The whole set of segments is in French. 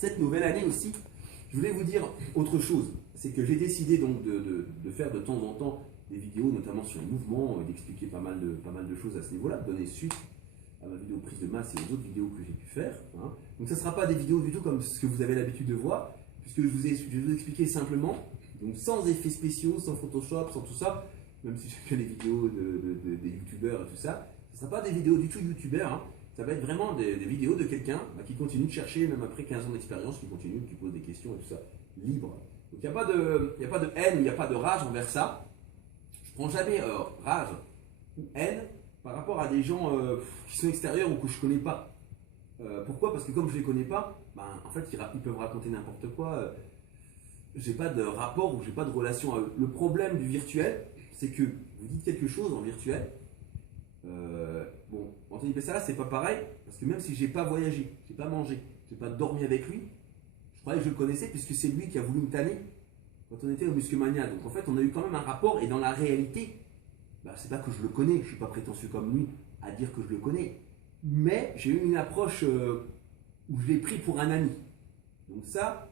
cette nouvelle année aussi, je voulais vous dire autre chose. C'est que j'ai décidé donc de faire de temps en temps des vidéos, notamment sur le mouvement, d'expliquer pas mal de choses à ce niveau-là, de donner suite à ma vidéo prise de masse et aux autres vidéos que j'ai pu faire. Hein. Donc ça ne sera pas des vidéos du tout comme ce que vous avez l'habitude de voir, puisque je vais vous expliquer simplement, donc sans effets spéciaux, sans Photoshop, sans tout ça, même si j'ai fait les vidéos des youtubeurs et tout ça, ce ne sera pas des vidéos du tout youtubeurs, hein. Ça va être vraiment des vidéos de quelqu'un qui continue de chercher, même après 15 ans d'expérience, qui continue, qui pose des questions et tout ça, libre. Donc il n'y a pas de haine, il n'y a pas de rage envers ça. Je ne prends jamais rage ou haine par rapport à des gens qui sont extérieurs ou que je ne connais pas. Pourquoi? Parce que comme je ne les connais pas, en fait ils peuvent raconter n'importe quoi. J'ai pas de rapport ou j'ai pas de relation à eux. Le problème du virtuel, c'est que vous dites quelque chose en virtuel. Bon, Anthony Pessala, c'est pas pareil, parce que même si j'ai pas voyagé, j'ai pas mangé, j'ai pas dormi avec lui, je croyais que je le connaissais puisque c'est lui qui a voulu me tanner quand on était au Musclemania. Donc en fait, on a eu quand même un rapport, et dans la réalité, c'est pas que je le connais, je suis pas prétentieux comme lui à dire que je le connais, mais j'ai eu une approche où je l'ai pris pour un ami. Donc ça,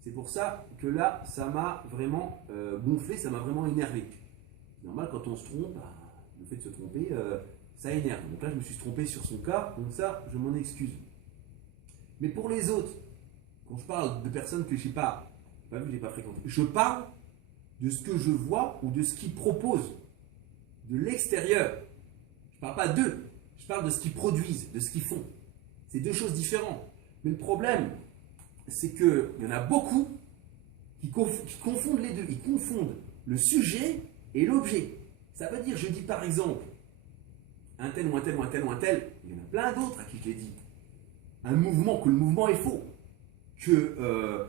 c'est pour ça que là, ça m'a vraiment gonflé, ça m'a vraiment énervé. C'est normal, quand on se trompe, le fait de se tromper, ça énerve. Donc là, je me suis trompé sur son cas, donc ça, je m'en excuse. Mais pour les autres, quand je parle de personnes que je n'ai pas vues, je n'ai pas fréquentées, je parle de ce que je vois ou de ce qu'ils proposent, de l'extérieur. Je ne parle pas d'eux, je parle de ce qu'ils produisent, de ce qu'ils font. C'est deux choses différentes. Mais le problème, c'est qu'il y en a beaucoup qui confondent les deux. Ils confondent le sujet et l'objet. Ça veut dire, je dis par exemple, un tel ou un tel ou un tel ou un tel, il y en a plein d'autres à qui je l'ai dit. Un mouvement, que le mouvement est faux, que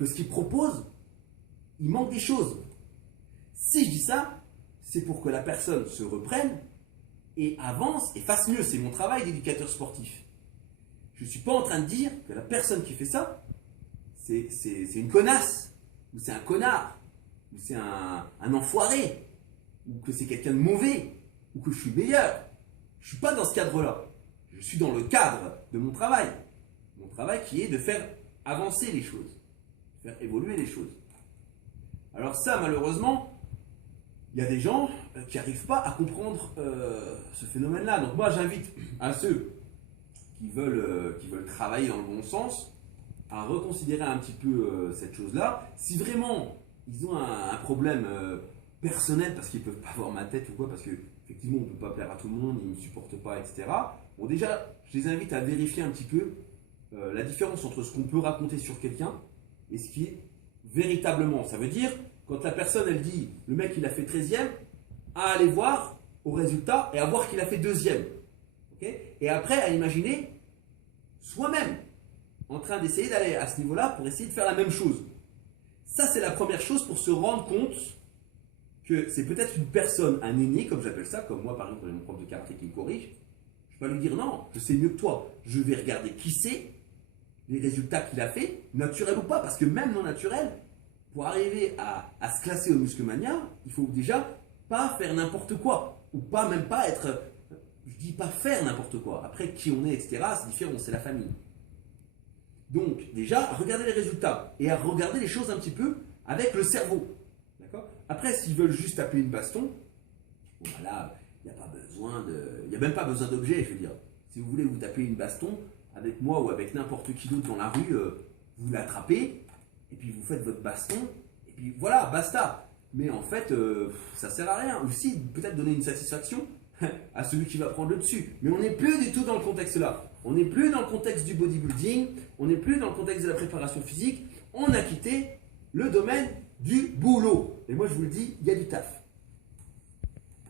ce qu'il propose, il manque des choses. Si je dis ça, c'est pour que la personne se reprenne et avance et fasse mieux. C'est mon travail d'éducateur sportif. Je ne suis pas en train de dire que la personne qui fait ça, c'est une connasse, ou c'est un connard, ou c'est un enfoiré, ou que c'est quelqu'un de mauvais, ou que je suis meilleur. Je ne suis pas dans ce cadre-là. Je suis dans le cadre de mon travail. Mon travail qui est de faire avancer les choses, de faire évoluer les choses. Alors ça, malheureusement, il y a des gens qui n'arrivent pas à comprendre ce phénomène-là. Donc moi, j'invite à ceux qui veulent travailler dans le bon sens à reconsidérer un petit peu cette chose-là. Si vraiment ils ont un problème personnel, parce qu'ils ne peuvent pas voir ma tête ou quoi, parce qu'effectivement on ne peut pas plaire à tout le monde, ils ne me supportent pas, etc. Bon, déjà, je les invite à vérifier un petit peu la différence entre ce qu'on peut raconter sur quelqu'un et ce qui est véritablement. Ça veut dire, quand la personne elle dit, le mec il a fait 13e, à aller voir au résultat et à voir qu'il a fait 2e. Okay, et après à imaginer soi-même en train d'essayer d'aller à ce niveau-là pour essayer de faire la même chose. Ça, c'est la première chose pour se rendre compte que c'est peut-être une personne, un aîné, comme j'appelle ça, comme moi par exemple, j'ai mon prof de karaté qui me corrige. Je ne vais pas lui dire non, je sais mieux que toi. Je vais regarder qui c'est, les résultats qu'il a fait, naturel ou pas, parce que même non naturel, pour arriver à se classer au Musclemania, il faut déjà pas faire n'importe quoi, ou pas même pas être, je dis pas faire n'importe quoi. Après, qui on est, etc., c'est différent, c'est la famille. Donc, déjà, regardez les résultats et à regarder les choses un petit peu avec le cerveau. D'accord ? Après, s'ils veulent juste taper une baston, bon, là, il n'y a même pas besoin d'objet, je veux dire. Si vous voulez vous taper une baston, avec moi ou avec n'importe qui d'autre dans la rue, vous l'attrapez, et puis vous faites votre baston, et puis voilà, basta. Mais en fait, ça ne sert à rien. Ou si, peut-être donner une satisfaction à celui qui va prendre le dessus. Mais on n'est plus du tout dans le contexte là. On n'est plus dans le contexte du bodybuilding, on n'est plus dans le contexte de la préparation physique. On a quitté le domaine du boulot. Et moi je vous le dis, il y a du taf.